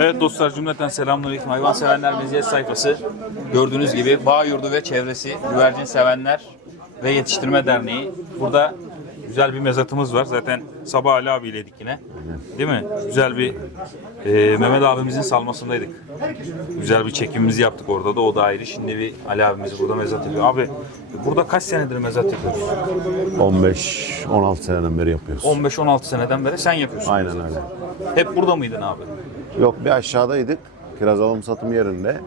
Evet dostlar cümleten selamünaleyküm. Hayvan sevenler meziyet sayfası. Gördüğünüz gibi Bağ Yurdu ve çevresi Güvercin Sevenler ve Yetiştirme Derneği. Burada güzel bir mezatımız var. Zaten sabah Ali abiyleydik yine. Değil mi? Güzel bir e, Mehmet abimizin salmasındaydık. Güzel bir çekimimizi yaptık orada da o da ayrı. Şimdi bir Ali abimiz burada mezat yapıyor. Abi burada kaç senedir mezat yapıyoruz? 15-16 seneden beri yapıyoruz. 15-16 seneden beri sen yapıyorsun. Aynen öyle. Hep burada mıydın abi? Yok bir aşağıdaydık. Kiraz alım satım yerinde.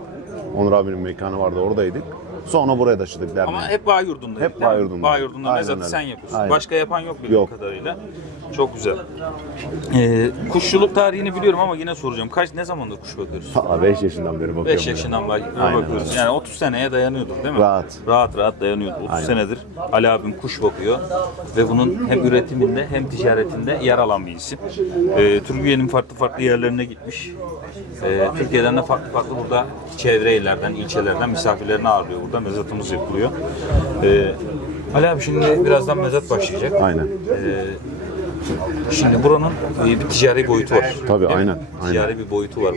Onur abinin mekanı vardı oradaydık. Sonra buraya taşıdık derneği. Ama hep bağ yurdunda. Hep bağ yurdunda. Bağ yurdunda Aynen mezatı sen yapıyorsun. Aynen. Başka yapan yok bildiğim Yok. kadarıyla. Çok güzel. Ee, kuşçuluk tarihini biliyorum ama yine soracağım. Kaç ne zamandır kuş bakıyoruz? Valla 5 yaşından beri bakıyorum. 5 ben. yaşından bak- Aynen bakıyoruz. öyle. Yani 30 seneye dayanıyordur değil mi? Rahat. Rahat rahat dayanıyordur. 30 Aynen. senedir Ali abim kuş bakıyor ve bunun hem üretiminde hem ticaretinde yer alan bir isim. Ee, Türkiye'nin farklı farklı yerlerine gitmiş. Ee, Türkiye'den de farklı farklı burada çevre illerden, ilçelerden misafirlerini ağırlıyor. Burada mezatımız yapılıyor. Ee, Ali abi şimdi birazdan mezat başlayacak. Aynen. Ee, şimdi buranın e, bir ticari boyutu var. Tabii, Değil mi? aynen, aynen. Ticari bir boyutu var.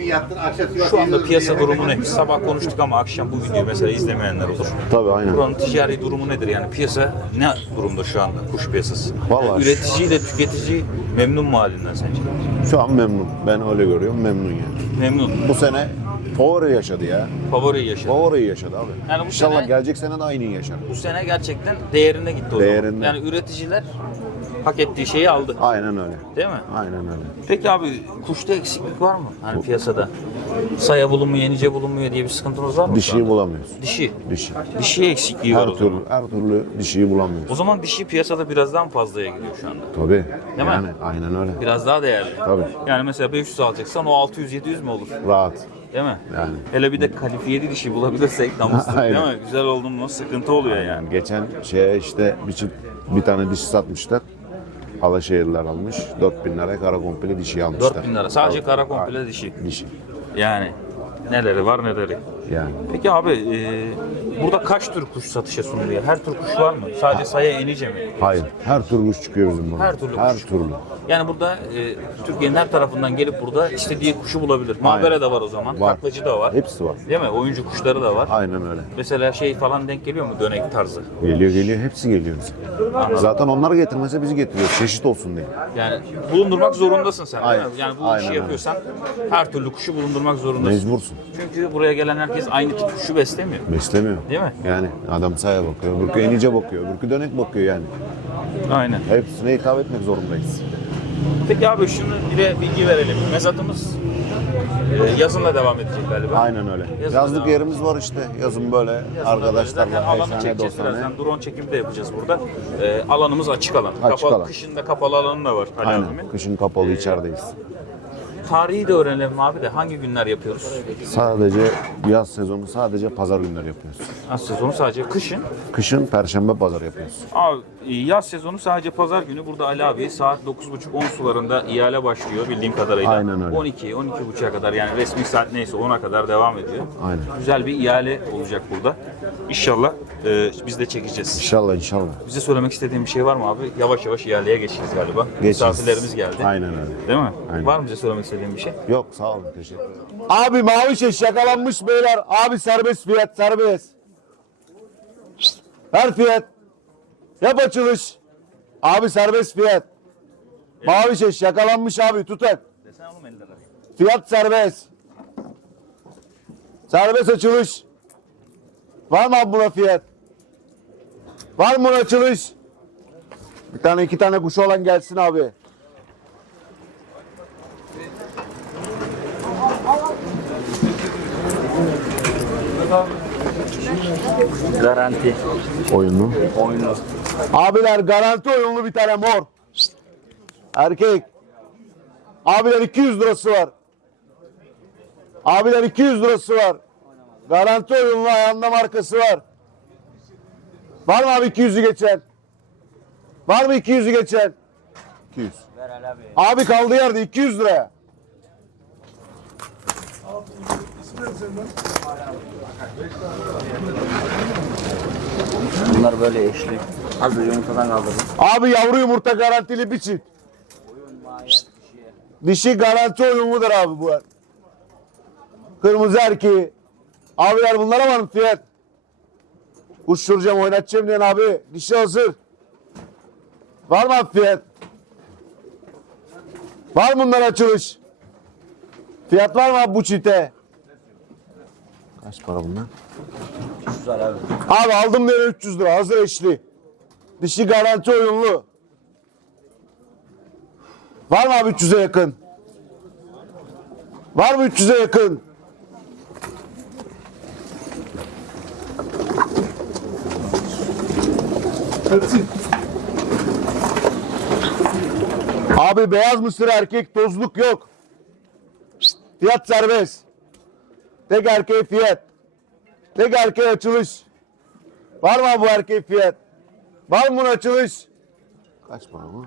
Şu anda piyasa durumu ne? Sabah konuştuk ama akşam bu videoyu mesela izlemeyenler olur. Tabii aynen. Buranın ticari durumu nedir? Yani piyasa ne durumda şu anda kuş piyasası? Vallahi Yani üretici ile tüketici memnun mu halinden sence? Şu an memnun. Ben öyle görüyorum. Memnun yani. Memnun. Bu sene favori yaşadı ya. Favori yaşadı. Favori yaşadı abi. Yani bu İnşallah sene- gelecek sene de aynı yaşar. Bu sene gerçekten değerine gitti o Değerinde. zaman. Yani üreticiler hak ettiği şeyi aldı. Aynen öyle. Değil mi? Aynen öyle. Peki abi kuşta eksiklik var mı? Hani piyasada. Saya bulunmuyor, yenice bulunmuyor diye bir sıkıntınız var mı? Dişiyi bulamıyoruz. Dişi. Dişi. Dişi eksikliği var Her o zaman. türlü, her türlü dişiyi bulamıyoruz. O zaman dişi piyasada birazdan fazlaya gidiyor şu anda. Tabii. mi? yani aynen öyle. Biraz daha değerli. Tabii. Yani mesela 500 alacaksan o 600-700 mü olur? Rahat. Değil mi? Yani. Hele bir de kalifiyeli dişi bulabilirsek namuslu değil mi? Güzel oldu mu sıkıntı oluyor yani. Geçen şeye işte bir bir tane dişi satmışlar. Alaşehirliler almış. 4000 liraya kara komple dişi almışlar. 4000 lira. Sadece kara komple dişi. Dişi. Yani neleri var neleri. Yani. Peki abi e, burada kaç tür kuş satışa sunuluyor? Her tür kuş var mı? Sadece saya enice mi? Hayır. Her türlü kuş çıkıyor bizim burada. Her türlü Her kuş. türlü. Yani burada e, Türkiye'nin her tarafından gelip burada istediği kuşu bulabilir. Mabere de var o zaman. Var. Taklacı da var. Hepsi var. Değil mi? Oyuncu kuşları da var. Aynen öyle. Mesela şey falan denk geliyor mu dönek tarzı? Geliyor geliyor. Hepsi geliyor bize. Zaten onları getirmese bizi getiriyor. Çeşit olsun diye. Yani bulundurmak zorundasın sen. değil mi? Aynen. Yani bu Aynen işi öyle. yapıyorsan her türlü kuşu bulundurmak zorundasın. Mecbursun. Çünkü buraya gelen herkes aynı tip kuşu beslemiyor. Beslemiyor. Değil mi? Yani adam saya bakıyor. Öbürkü enice bakıyor. Öbürkü dönek bakıyor yani. Aynen. Hepsine hitap etmek zorundayız. Peki abi şunu bir de bilgi verelim. Mezatımız e, yazınla devam edecek galiba. Aynen öyle. Yazın Yazlık devam. yerimiz var işte. Yazın böyle Zaten arkadaşlarla alanı efsane çekeceğiz dostane. birazdan. Drone çekimi de yapacağız burada. E, alanımız açık alan. Açık kapalı, alan. Kışın da kapalı alanı da var. Ali Aynen. Kışın kapalı içerideyiz. Tarihi de öğrenelim abi de hangi günler yapıyoruz? Sadece yaz sezonu sadece pazar günleri yapıyoruz. Yaz sezonu sadece kışın. Kışın perşembe pazar yapıyoruz. Abi e, yaz sezonu sadece pazar günü burada Ali abi saat 9.30-10 sularında ihale başlıyor bildiğim kadarıyla. Aynen öyle. 12 12.30'a kadar yani resmi saat neyse 10'a kadar devam ediyor. Aynen. Güzel bir ihale olacak burada. İnşallah e, biz de çekeceğiz. İnşallah inşallah. Bize söylemek istediğin bir şey var mı abi? Yavaş yavaş ihaleye geçeceğiz galiba. Geçeceğiz. Misafirlerimiz geldi. Aynen öyle. Değil mi? Aynen. Var mı bize söylemek istediğin bir şey? Yok sağ olun teşekkür ederim. Abi mavi şeş yakalanmış beyler. Abi serbest fiyat serbest. Ver fiyat. Yap açılış. Abi serbest fiyat. Mavi şeş yakalanmış abi tutun. Desene oğlum 50 lira. Fiyat serbest. Serbest açılış. Var mı abi buna fiyat? Var mı buna açılış? Bir tane iki tane kuşu olan gelsin abi. Garanti. Oyunu. Oyunu. Abiler garanti oyunlu bir tane mor. Erkek. Abiler 200 lirası var. Abiler 200 lirası var. Garanti oyunlu ayağında markası var. Var mı abi 200'ü geçen? Var mı 200'ü geçen? 200. Abi kaldığı yerde 200 liraya. Bunlar böyle eşli. Az önce yumurtadan kaldırdım. Abi yavru yumurta garantili bir çift. Dişi garanti oyunludur abi bu. Kırmızı erkeği. Abiler bunlara var mı fiyat? Uçuracağım oynatacağım diyen abi. Dişi hazır. Var mı abi fiyat? Var mı bunlar açılış? Fiyat var mı abi bu çite? Kaç para bunlar? Abi aldım diye 300 lira hazır eşli. Dişi garanti oyunlu. Var mı abi 300'e yakın? Var mı 300'e yakın? Abi beyaz mısır erkek tozluk yok. Fiyat serbest. Tek erkeğe fiyat. Tek erkeğe açılış. Var mı bu erkek fiyat? Var mı bunun açılış? Kaç para bu?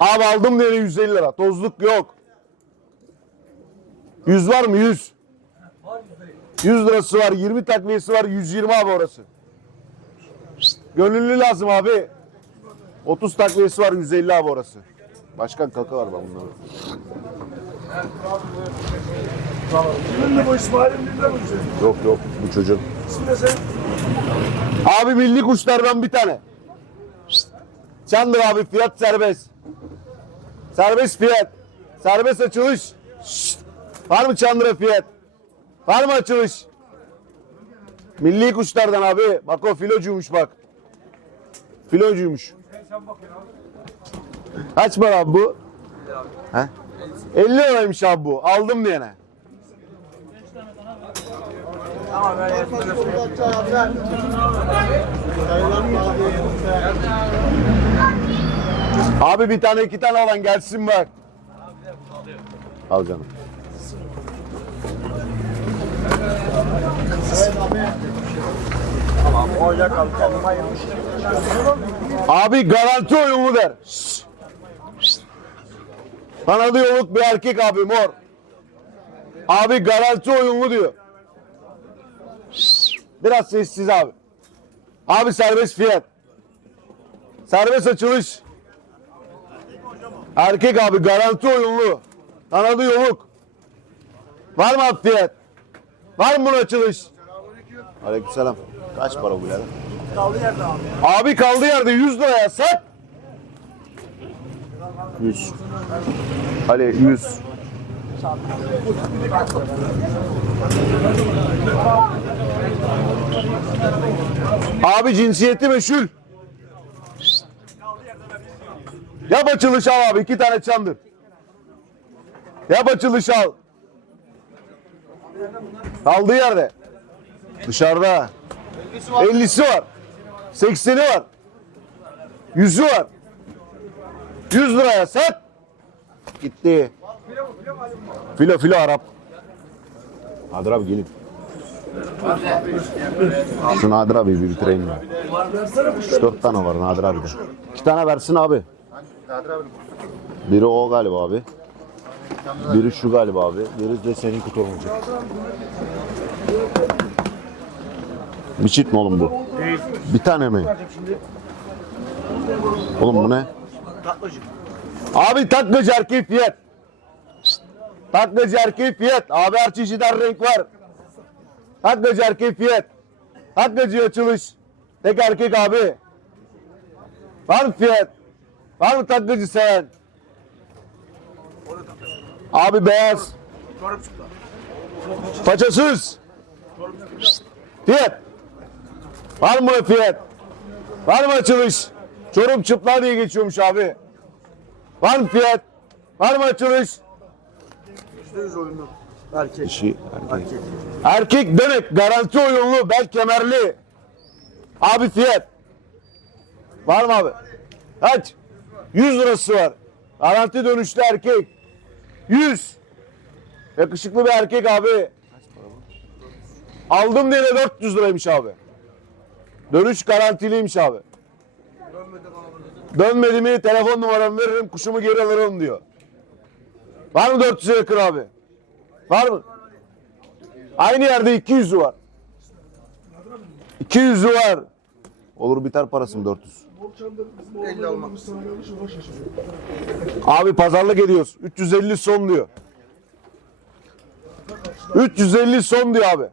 Abi aldım diye 150 lira. Tozluk yok. 100 var mı? 100. 100 lirası var. 20 takviyesi var. 120 abi orası. Gönüllü lazım abi. 30 takviyesi var. 150 abi orası. Başkan kaka var ben bunların. Kimin bu İsmail'in birinde bu şey? Yok yok bu çocuğun. İsmi de sen. Abi milli kuşlardan bir tane. Çandır abi fiyat serbest. Serbest fiyat. Serbest açılış. Şşt. Var mı Çandıra fiyat? Var mı açılış? Milli kuşlardan abi. Bak o filocuymuş bak. Filocuymuş. Kaç para abi bu? He? 50 liraymış abi bu. Aldım diyene. Abi bir tane iki tane alan gelsin bak. Al canım. Abi garanti oyunlu der. Kanadı yoluk bir erkek abi mor. Abi garanti oyunlu diyor. Biraz sessiz abi. Abi serbest fiyat. Serbest açılış. Erkek abi garanti oyunlu. Kanadı yoluk. Var mı abi fiyat? Var mı bunun açılış? Aleykümselam. Kaç para bu birader? Kaldı yerde abi. Abi kaldığı yerde 100 liraya sat. 100. Ali 100. Abi cinsiyeti meşhur. Yap açılış al abi iki tane çandır. Yap açılış al. Kaldığı yerde. Dışarıda. 50'si var. 80'i var. 100'ü var. 100 liraya sat. Gitti. Filo filo Arap. Nadir abi gelin. Şu Nadir abi bir bitireyim ya. 3-4 tane var Nadir abi de. İki tane versin abi. Biri o galiba abi. Biri şu galiba abi. Biri de senin kutu olacak. Bir çift mi oğlum bu? Bir tane mi? Oğlum bu ne? Abi taklacı erkek fiyat. Fiyat. Abi her çeşitten renk var. Taklacı erkek fiyat. Taklacı açılış. Tek erkek abi. Var mı fiyat? Var mı taklacı seven? Abi beyaz. Paçasız. Fiyat. Var mı fiyat? Var mı açılış? Çorum çıplar diye geçiyormuş abi. Var mı fiyat? Var mı açılış? %100 oyunlu. Erkek. Dişi erkek. Erkek dönek, garanti oyunlu, bel kemerli. Abi fiyat. Var mı abi? Kaç? 100 lirası var. Garanti dönüşlü erkek. 100. Yakışıklı bir erkek abi. Aldım diye de 400 liraymış abi. Dönüş garantiliymiş abi. Dönmedi mi telefon numaramı veririm kuşumu geri alırım diyor. Var mı 400'e yakın abi? Var mı? Aynı yerde 200'ü var. 200'ü var. Olur biter parası mı 400? Bolçan'da bizim oğlan olmamış sana gelmiş ona şaşırıyor. Abi pazarlık ediyoruz. 350 son diyor. 350 son diyor abi.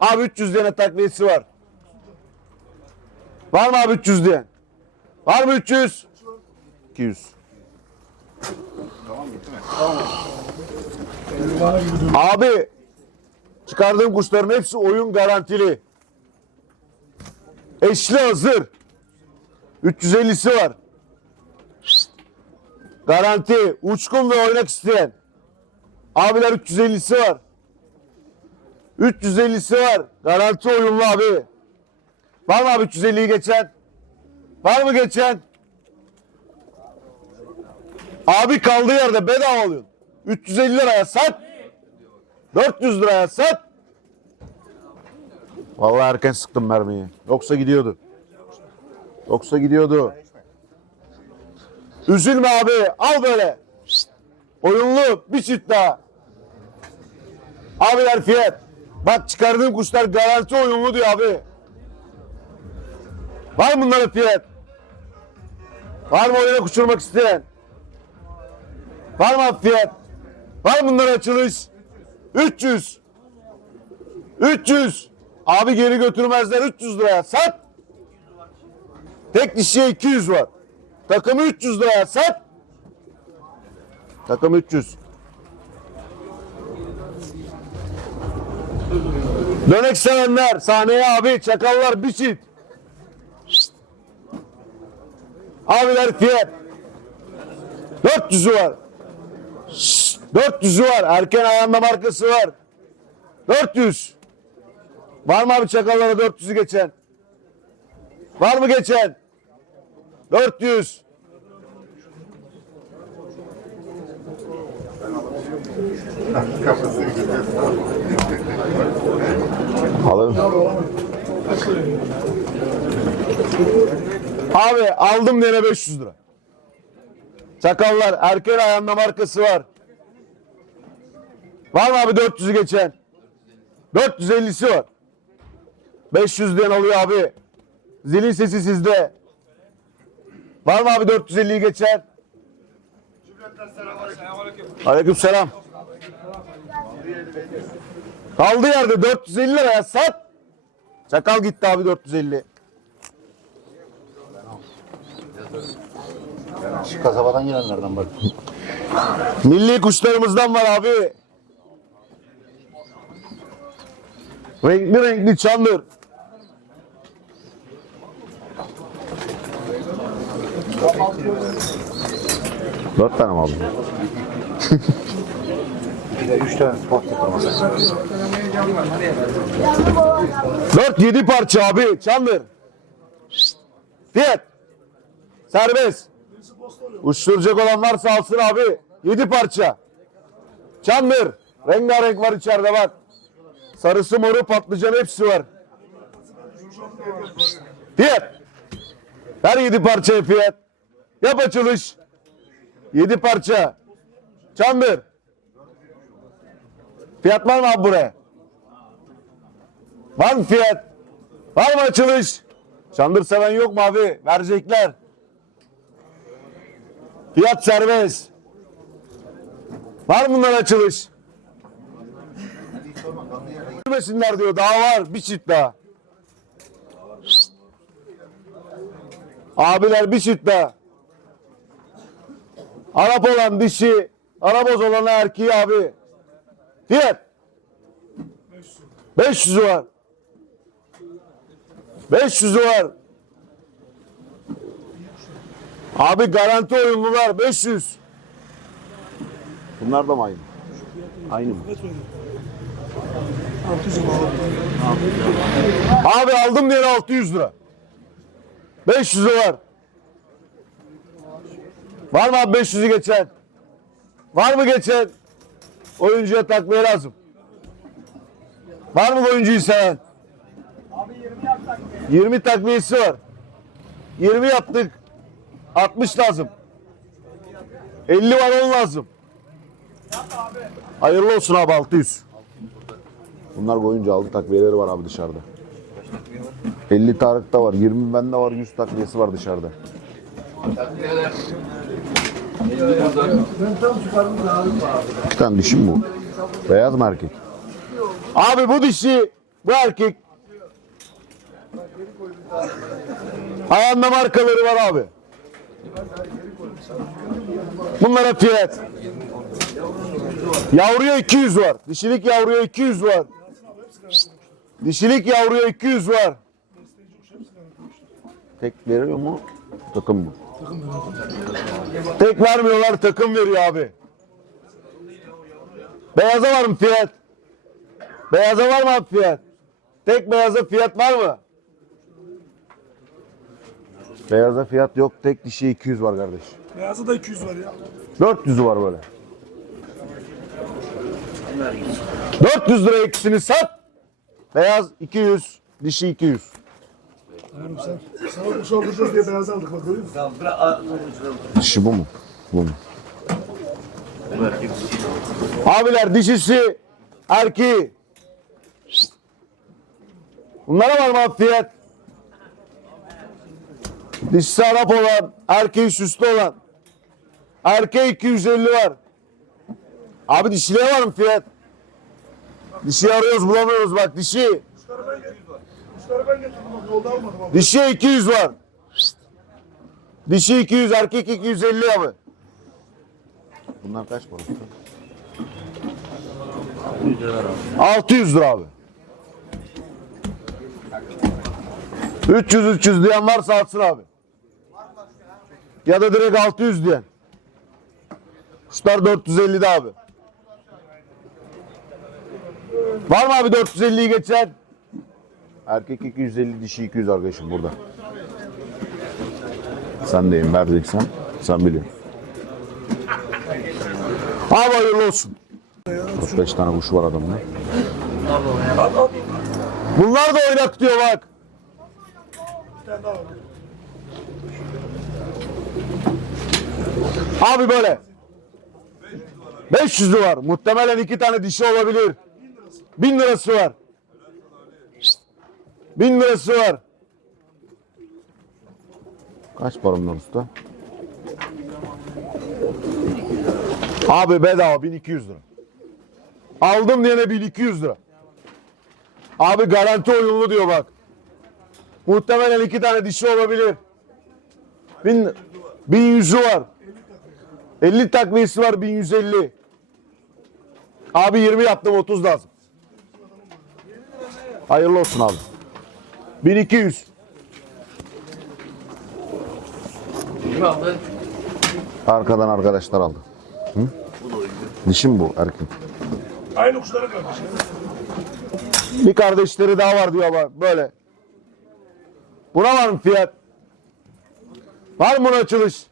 Abi 300 tane takviyesi var. Var mı abi 300 diyen? Var mı 300? 200. Abi çıkardığım kuşların hepsi oyun garantili. Eşli hazır. 350'si var. Garanti, uçkun ve oynak isteyen. Abiler 350'si var. 350'si var. Garanti oyunlu abi. Var mı abi 350'yi geçen? Var mı geçen? Abi kaldığı yerde bedava alıyorsun. 350 liraya sat. 400 liraya sat. Vallahi erken sıktım mermiyi. Yoksa gidiyordu. Yoksa gidiyordu. Üzülme abi. Al böyle. Oyunlu bir çift daha. Abiler fiyat. Bak çıkardığım kuşlar garanti oyunlu diyor abi. Var mı bunların fiyat? Var mı oyuna uçurmak isteyen? Var mı abi fiyat? Var mı bunların açılış? 300. 300. Abi geri götürmezler 300 liraya. Sat. Tek dişiye 200 var. Takımı 300 liraya sat. Takım 300. Dönek sevenler sahneye abi çakallar bir çift. Şşt. Abiler fiyat. 400'ü var. Şşt. 400'ü var. Erken ayağında markası var. 400. Var mı abi çakallara 400'ü geçen? Var mı geçen? 400. Alın. Abi aldım dene 500 lira. Çakallar erken ayağında markası var. Var mı abi 400'ü geçen? 450'si var. 500 diyen oluyor abi. Zilin sesi sizde. Var mı abi 450'yi geçen? Aleyküm selam. Kaldı yerde 450 liraya sat. Çakal gitti abi 450. Şu kasabadan gelenlerden bak. Milli kuşlarımızdan var abi. Renkli renkli çandır. Dört tane mi aldın? Bir de üç tane spot tutturması. Dört yedi parça abi çandır. Fiyat. Serbest. Uçturacak olan varsa alsın abi. Yedi parça. Çandır. Rengarenk var içeride bak. Sarısı moru patlıcan hepsi var. Fiyat. Her yedi parça fiyat. Yap açılış. Yedi parça. Çandır. Fiyat var mı abi buraya? Var mı fiyat? Var mı açılış? Çandır seven yok mu abi? Verecekler. Fiyat serbest. Var mı bunlar açılış? Girmesinler diyor. Daha var. Bir çift daha. Abiler bir çift daha. Arap olan dişi, Araboz olan erkeği abi. Fiyat. 500 var. 500 var. Abi garanti oyunlular 500. Bunlar da mı aynı? Aynı mı? Abi aldım diye 600 lira. 500 var. Var mı abi 500'ü geçen? Var mı geçen? Oyuncuya takmaya lazım. Var mı oyuncuyu seven? 20 takviyesi var. 20 yaptık. 60 lazım. 50 var 10 lazım. Hayırlı olsun abi 600. Bunlar koyunca aldı takviyeleri var abi dışarıda. 50 Tarık'ta var, 20 bende var, 100 takliyesi var dışarıda. Bir tane dişi bu? Beyaz mı erkek? Abi bu dişi, bu erkek. Ayağında markaları var abi. Bunlara fiyat. Yavruya 200 var. Dişilik yavruya 200 var. Dişilik yavruya 200 var. Tek veriyor mu? Takım mı? Tek vermiyorlar takım veriyor abi. Beyaza var mı fiyat? Beyaza var mı abi fiyat? Tek beyaza fiyat var mı? Beyaza fiyat yok, tek dişi 200 var kardeş. Beyazı da 200 var ya. 400'ü var böyle. 400 lira ikisini sat. Beyaz 200, dişi 200. Oğlum sen, sana kuş aldıracağız diye beyaz aldık bak görüyor musun? Dişi bu mu? Bu mu? Abiler dişisi, erkeği. Bunlara var mı fiyat? Dişisi Arap olan, erkeği süslü olan. Erkeği 250 var. Abi dişiliğe var mı fiyat? Dişi arıyoruz bulamıyoruz bak dişi. Dişi 200 var. Dişi 200, erkek 250 abi. Bunlar kaç para? 600 lira abi. 300 300 diyen varsa atsın abi. Ya da direkt 600 diyen. Kuşlar 450'de abi. Var mı abi 450'yi geçen? Erkek 250, dişi 200 arkadaşım burada. Sen deyim vereceksen sen biliyorsun. Abi hayırlı olsun. 45 tane kuş var adamın. Bunlar da oynak diyor bak. Bir tane daha var. Abi böyle. 500'ü var. Muhtemelen iki tane dişi olabilir. 1000 lirası var. 1000 lirası var. Kaç para bunlar usta? Abi bedava 1200 lira. Aldım diyene 1200 lira. Abi garanti oyunlu diyor bak. Muhtemelen iki tane dişi olabilir. Bin, 1100'ü var. 50 takviyesi var 1150. Abi 20 yaptım 30 lazım. Hayırlı olsun abi. 1200. Arkadan arkadaşlar aldı. Hı? Dişi mi bu erkek? Aynı kuşların kardeşi. Bir kardeşleri daha var diyor bak böyle. Buna var mı fiyat? Var mı buna açılış?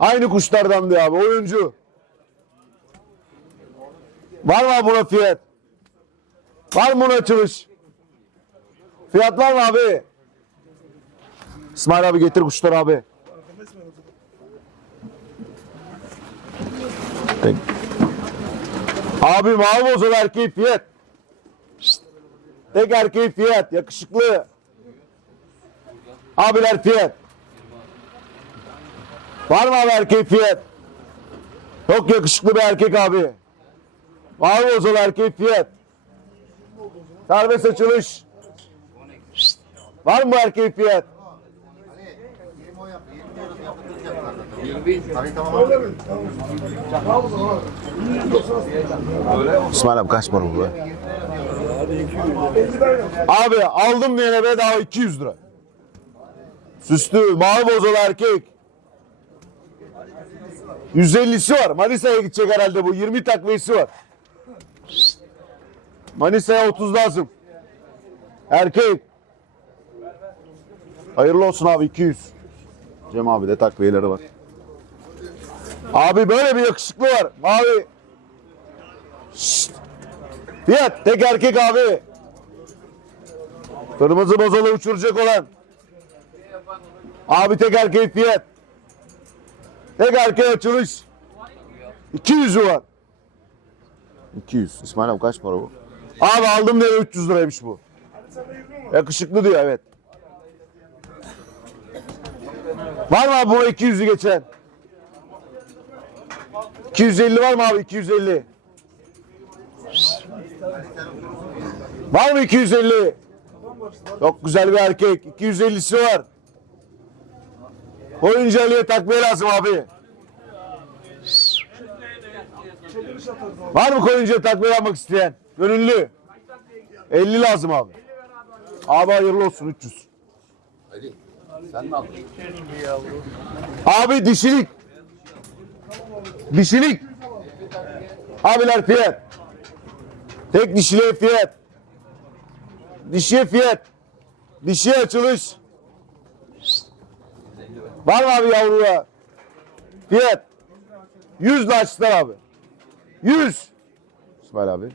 Aynı kuşlardan diyor abi oyuncu. Var mı buna fiyat? Var mı buna açılış? Fiyat var mı abi? İsmail abi getir kuşları abi. Abi mavi bozalı erkeği fiyat. Şşt. Tek erkeği fiyat. Yakışıklı. Abiler fiyat. Var mı abi erkeği fiyat? Çok yakışıklı bir erkek abi. Mavi bozalı erkeği fiyat. Serbest açılış. Şşt. Var mı bu erkeği fiyat? Öyle mi? Tamam. Tamam o zaman. 190 İsmail abi kaç para bu be? 50 tane yap. Abi aldım diyene bedava 200 lira. Süslü, mavi bozalı erkek. 150'si var. Manisa'ya gidecek herhalde bu. 20 takviyesi var. Manisa'ya 30 lazım. Erkek. Hayırlı olsun abi 200. Cem abi de takviyeleri var. Abi böyle bir yakışıklı var. Mavi. Şşt. Fiyat tek erkek abi. Kırmızı bozalı uçuracak olan. Abi tek erkek fiyat. Tek erkek açılış. 200'ü var. 200. İsmail abi kaç para bu? Abi aldım diye 300 liraymış bu. Yakışıklı diyor evet. Var mı abi buna 200'ü geçen? 250 var mı abi 250? Var mı 250? Çok güzel bir erkek. 250'si var. Koyuncu Ali'ye takviye lazım abi. Var mı koyuncuya takviye yapmak isteyen? Gönüllü. 50 lazım abi. Abi hayırlı olsun 300. Abi dişilik. Dişilik. Abiler fiyat. Tek dişiliğe fiyat. Dişiye fiyat. Dişiye açılış. Var mı abi yavruya? Fiyat. 100 lira açtılar abi. 100. İsmail abi.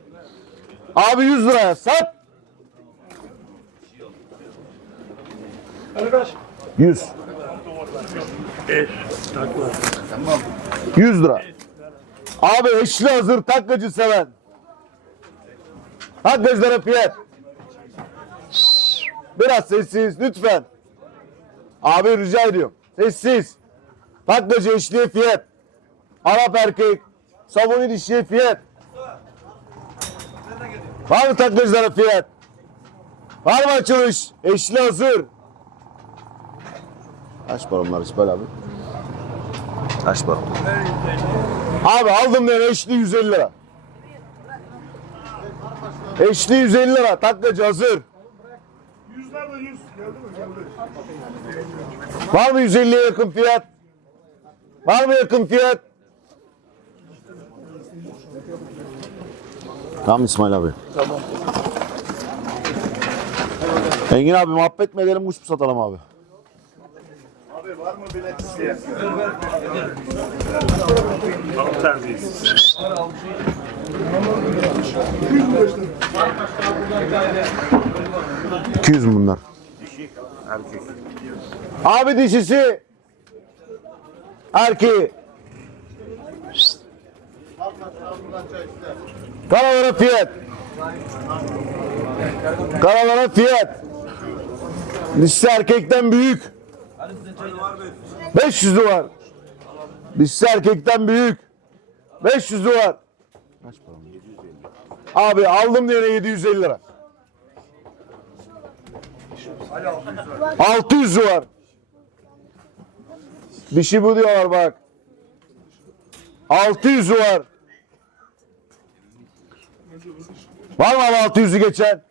Abi 100 liraya sat. 100. 100 lira. Abi eşli hazır takkacı seven. Takkacılara fiyat. Biraz sessiz lütfen. Abi rica ediyorum. Sessiz. Takkacı eşliğe fiyat. Arap erkek. Sabuni dişiye fiyat. Var mı takkacılara fiyat? Var mı açılış? Eşli hazır. Kaç para onlar İsmail abi? Kaç para? Abi aldım ben eşli 150 lira. Eşli 150 lira. Takkacı hazır. Yüzlerde yüz. Geldi mi? Geldi. Var mı 150'ye yakın fiyat? Var mı yakın fiyat? Tamam İsmail abi. Tamam. Engin abi muhabbet mi edelim kuş mu satalım abi? Abi var mı bilet isteyen? Tam terbiyesiz. 205 lira. 200 mü bunlar? Erkek. Abi dişisi. Erkeği. Karalara fiyat. Karalara fiyat. Dişisi erkekten büyük. 500 var. Dişisi erkekten büyük. 500 var. Kaç para? Abi aldım diyene 750 lira. 600 var. Dişi bu diyorlar bak. 600 var. Var mı abi 600'ü geçen?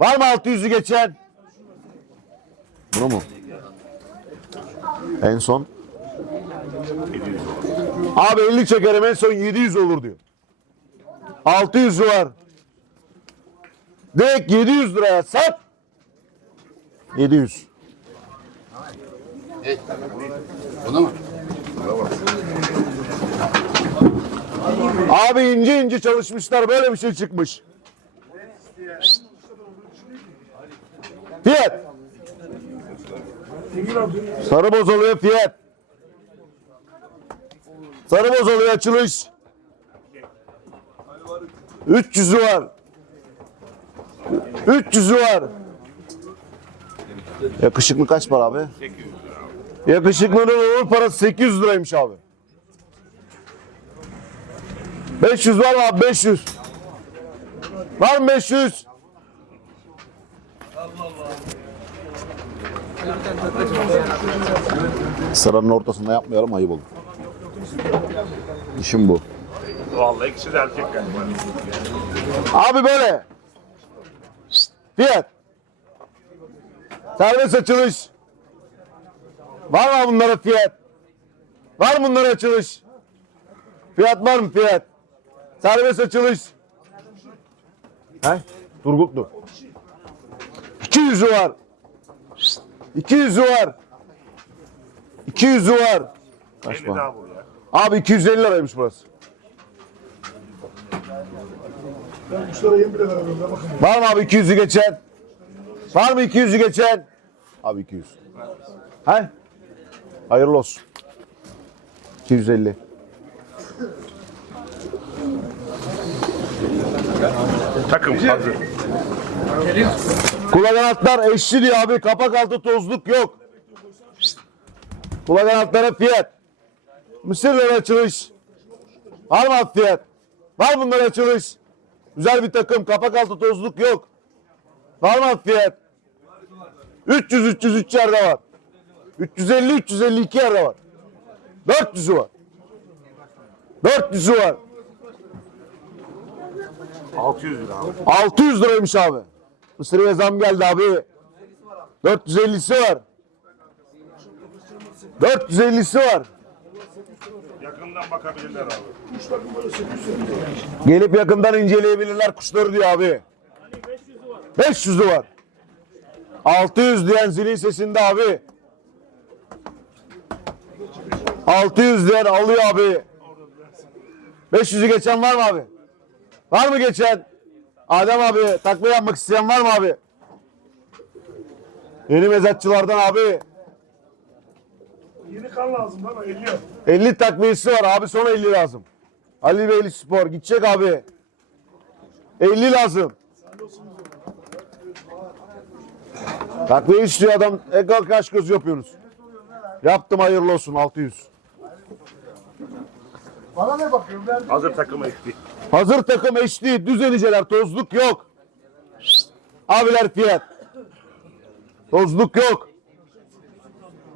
Var mı 600'ü geçen? Bunu mu? En son? Abi 50 çekerim en son 700 olur diyor. 600 var. Direkt 700 liraya sat. 700. Abi ince ince çalışmışlar böyle bir şey çıkmış. Fiyat. Sarı bozuluyor fiyat. Sarı bozuluyor açılış. 300'ü var. 300'ü var. Yakışıklı kaç para abi? Yakışıklının olur parası 800 liraymış abi. 500 var abi? 500. Var mı 500? Sıranın ortasında yapmayalım ayıp olur. İşim bu. Vallahi ikisi de erkek galiba. Abi böyle. Şşt, Fiyat. Serbest açılış. Var mı bunlara fiyat? Var mı bunlara açılış? Fiyat var mı fiyat? Serbest açılış. He? Turgutlu. 200'ü var. Şşt, 200'ü var. 200'ü var. Kaç 50 para? daha bu ya. Abi 250 liraymış burası. Ben kuşlara yem bile veremiyorum. ya, Bakın. Var mı abi 200'ü geçen? Var mı 200'ü geçen? Abi 200. He? Hayırlı olsun. 250. Takım hazır. Kulak kanatlar eşli diyor abi. Kapak altı tozluk yok. Kulak kanatlara fiyat. Mısırlara açılış. Var mı alt fiyat? Var bunlara açılış. Güzel bir takım. Kapak altı tozluk yok. Var mı alt fiyat? 300 303 yerde var. 350 352 yerde var. 400'ü var. 400'ü var. 600 lira abi. 600 liraymış abi. Mısır'a zam geldi abi. 450'si var. 450'si var. Yakından bakabilirler abi. Gelip yakından inceleyebilirler kuşları diyor abi. 500'ü var. 600 diyen zilin sesinde abi. 600 diyen alıyor abi. 500'ü geçen var mı abi? Var mı geçen? Adem abi takviye yapmak isteyen var mı abi? Yeni mezatçılardan abi. Yeni kan lazım bana 50 yap. 50 takviyesi var abi son 50 lazım. Ali Beyli Spor gidecek abi. 50 lazım. Takviye istiyor adam. Ekal kaç göz yapıyorsunuz. Yaptım hayırlı olsun 600. Bana ne bakıyorsun? Ben Hazır takımı ekti. Hazır takım HD düzeniceler tozluk yok. Abiler fiyat. Tozluk yok.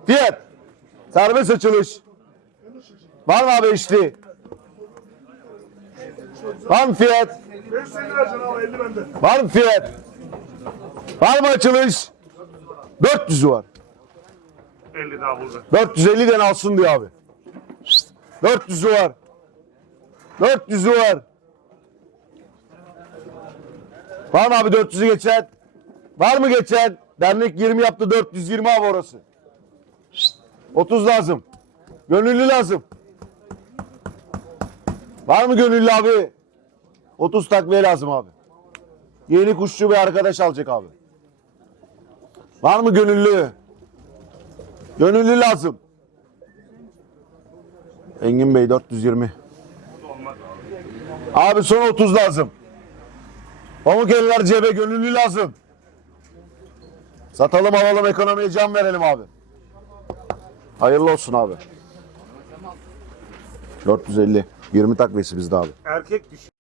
Fiyat. Serbest açılış. Var mı abi HD? Var mı fiyat? 550 lira canım abi 50 bende. Var mı fiyat? Var mı açılış? 400'ü var. 50 daha burada. 450'den alsın diyor abi. 400'ü var. 400'ü var. Var mı abi 400'ü geçen? Var mı geçen? Dernek 20 yaptı 420 abi orası. 30 lazım. Gönüllü lazım. Var mı gönüllü abi? 30 takviye lazım abi. Yeni kuşçu bir arkadaş alacak abi. Var mı gönüllü? Gönüllü lazım. Engin Bey 420. Abi son 30 lazım. Pamuk eller cebe gönüllü lazım. Satalım alalım ekonomiye can verelim abi. Hayırlı olsun abi. 450. 20 takviyesi bizde abi. Erkek dişi.